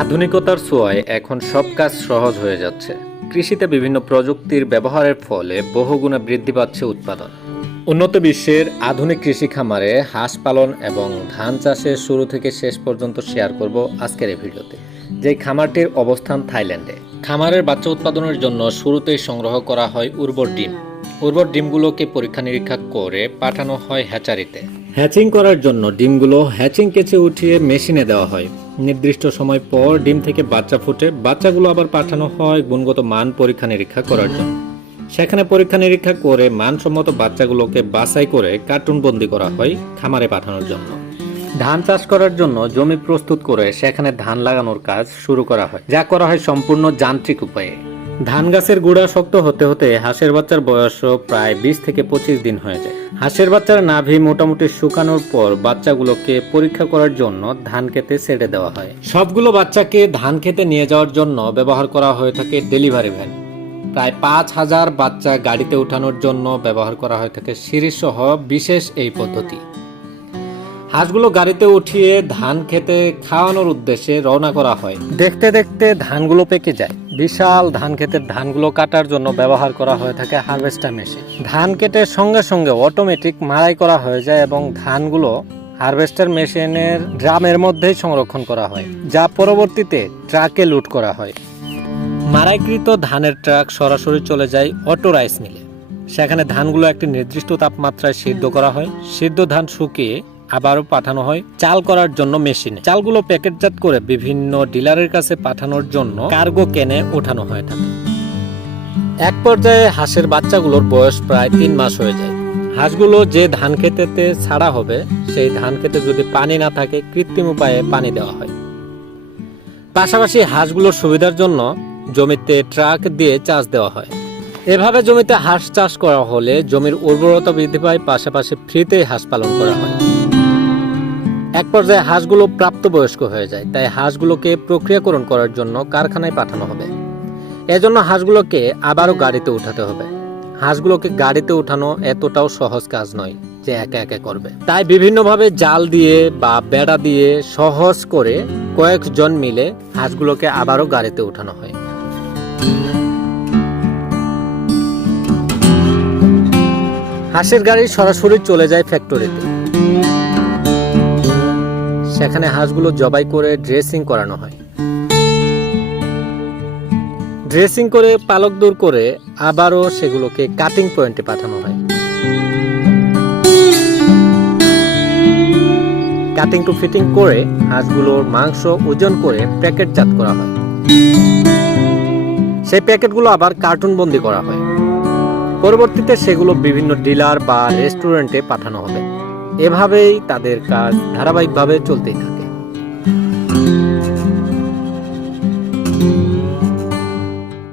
আধুনিকতার ছোঁয়ায় এখন সব কাজ সহজ হয়ে যাচ্ছে। কৃষিতে বিভিন্ন প্রযুক্তির ব্যবহারের ফলে বহুগুণে বৃদ্ধি পাচ্ছে উৎপাদন। উন্নত বিশ্বের আধুনিক কৃষি খামারে হাঁস পালন এবং ধান চাষের শুরু থেকে শেষ পর্যন্ত শেয়ার করব আজকের এই ভিডিওতে। যে খামারটির অবস্থান থাইল্যান্ডে। খামারের বাচ্চা উৎপাদনের জন্য শুরুতেই সংগ্রহ করা হয় উর্বর ডিম। উর্বর ডিমগুলোকে পরীক্ষা নিরীক্ষা করে পাঠানো হয় হ্যাচারিতে। হ্যাচিং করার জন্য ডিমগুলো হ্যাচিং কেচে উঠিয়ে মেশিনে দেওয়া হয়। নির্দিষ্ট সময় পর ডিম থেকে বাচ্চা ফুটে বাচ্চাগুলো আবার পাঠানো হয় গুণগত মান পরীক্ষা নিরীক্ষা করার জন্য। সেখানে পরীক্ষা নিরীক্ষা করে মানসম্মত বাচ্চাগুলোকে বাছাই করে কার্টুনবন্দি করা হয় খামারে পাঠানোর জন্য। ধান চাষ করার জন্য জমি প্রস্তুত করে সেখানে ধান লাগানোর কাজ শুরু করা হয়, যা করা হয় সম্পূর্ণ যান্ত্রিক উপায়ে। ধান গাছের গুঁড়া শক্ত হতে হতে হাঁসের বাচ্চার বয়সও প্রায় 20 থেকে 25 দিন হয়ে যায়। হাঁসের বাচ্চার নাভি মোটামুটি শুকানোর পর বাচ্চাগুলোকে পরীক্ষা করার জন্য ধান খেতে ছেড়ে দেওয়া হয়। সবগুলো বাচ্চাকে ধান খেতে নিয়ে যাওয়ার জন্য ব্যবহার করা হয়ে থাকে ডেলিভারি ভ্যান। প্রায় 5000 বাচ্চা গাড়িতে ওঠানোর জন্য ব্যবহার করা হয়ে থাকে সিঁড়ি সহ বিশেষ এই পদ্ধতি। হাঁসগুলো গাড়িতে উঠিয়ে ধান খেতে খাওয়ানোর উদ্দেশ্যে রওনা করা হয়। দেখতে দেখতে ধানগুলো পেকে যায়। বিশাল ধান ক্ষেতের ধানগুলো কাটার জন্য ব্যবহার করা হয়ে থাকে হারভেস্টার মেশিন। ধান কেটে সঙ্গে সঙ্গে অটোমেটিক মাড়াই করা হয়ে যায় এবং ধানগুলো হারভেস্টার মেশিনের ড্রামের মধ্যেই সংরক্ষণ করা হয়, যা পরবর্তীতে ট্রাকে লোড করা হয়। মাড়াইকৃত ধানের ট্রাক সরাসরি চলে যায় অটো রাইস মিলে। সেখানে ধানগুলো একটি নির্দিষ্ট তাপমাত্রায় সিদ্ধ করা হয়। সিদ্ধ ধান শুকিয়ে আবারও পাঠানো হয় চাল করার জন্য মেশিনে। চালগুলো প্যাকেটজাত করে বিভিন্ন ডিলারের কাছে পাঠানোর জন্য কার্গো কেনে ওঠানো হয়ে থাকে। এক পর্যায়ে হাঁসের বাচ্চাগুলোর বয়স প্রায় 3 মাস হয়ে যায়। হাঁসগুলো যে ধান খেতেতে ছাড়া হবে সেই ধান খেতে যদি পানি না থাকে কৃত্রিম উপায়ে পানি দেওয়া হয়। পাশাপাশি হাঁসগুলোর সুবিধার জন্য জমিতে ট্রাক দিয়ে চাষ দেওয়া হয়। এভাবে জমিতে হাঁস চাষ করা হলে জমির উর্বরতা বৃদ্ধি পায়, পাশাপাশি ফ্রিতে হাঁস পালন করা হয়। এক পর্যায়ে হাঁসগুলো প্রাপ্তবয়স্ক হয়ে যায়, তাই হাঁসগুলোকে প্রক্রিয়াকরণ করার জন্য কারখানায় পাঠানো হবে। এজন্য হাঁসগুলোকে আবারও গাড়িতে উঠাতে হবে। হাঁসগুলোকে গাড়িতে উঠানো এতটাও সহজ কাজ নয় যে একা একা করবে, তাই বিভিন্নভাবে জাল দিয়ে বা বেড়া দিয়ে সহজ করে কয়েকজন মিলে হাঁসগুলোকে আবারও গাড়িতে উঠানো হয়। হাঁসের গাড়ি সরাসরি চলে যায় ফ্যাক্টরিতে। সেখানে হাঁসগুলো জবাই করে ড্রেসিং করানো হয়। ড্রেসিং করে পালক দূর করে আবারও সেগুলোকে কাটিং পয়েন্টে পাঠানো হয়। কাটিং টু ফিটিং করে হাঁসগুলোর মাংস ওজন করে প্যাকেটজাত করা হয়। সেই প্যাকেটগুলো আবার কার্টুন বন্দি করা হয়। পরবর্তীতে সেগুলো বিভিন্ন ডিলার বা রেস্টুরেন্টে পাঠানো হবে। এভাবেই তাদের কাজ ধারাবাহিকভাবে চলতেই থাকে।